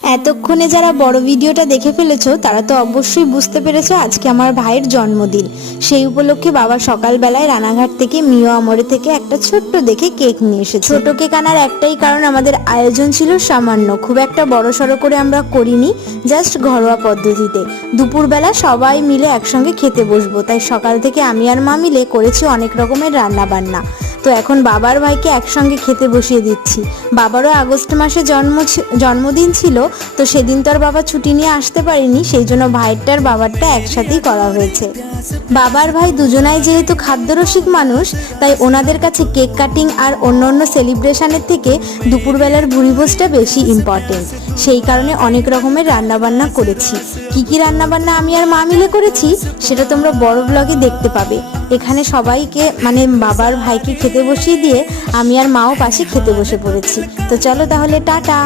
এতক্ষণে যারা বড় ভিডিওটা দেখে ফেলেছো তারা তো অবশ্যই বুঝতে পেরেছো আজকে আমার ভাইয়ের জন্মদিন। সেই উপলক্ষে বাবা সকালবেলায় রানাঘাট থেকে মিও আমরে থেকে একটা ছোট্ট দেখে কেক নিয়ে এসেছে। ছোট কেক আনার একটাই কারণ, আমাদের আয়োজন ছিল সামান্য, খুব একটা বড় সড়ো করে আমরা করিনি, জাস্ট ঘরোয়া পদ্ধতিতে। দুপুরবেলা সবাই মিলে একসঙ্গে খেতে বসবো, তাই সকাল থেকে আমি আর মা মিলে করেছি অনেক রকমের রান্না বান্না। তো এখন বাবার ভাইকে একসঙ্গে খেতে বসিয়ে দিচ্ছি। বাবারও আগস্ট মাসে জন্মদিন ছিল, তো সেদিন তো আর বাবা ছুটি নিয়ে আসতে পারেনি, সেই জন্য ভাইয়েরটার বাবারটা একসাথেই করা হয়েছে। বাবার ভাই দুজনাই যেহেতু খাদ্যরসিক মানুষ, তাই ওনাদের কাছে কেক কাটিং আর অন্য সেলিব্রেশনের থেকে দুপুরবেলার ভুরিভোজটা বেশি ইম্পর্টেন্ট। সেই কারণে অনেক রকমের রান্নাবান্না করেছি। কি রান্নাবান্না আমি আর মা মিলে করেছি সেটা তোমরা বড় ব্লগে দেখতে পাবে। এখানে সবাইকে মানে বাবার ভাইকে খেতে বসিয়ে দিয়ে আমি আর মাও পাশে খেতে বসে পড়েছি। তো চলো তাহলে টাটা।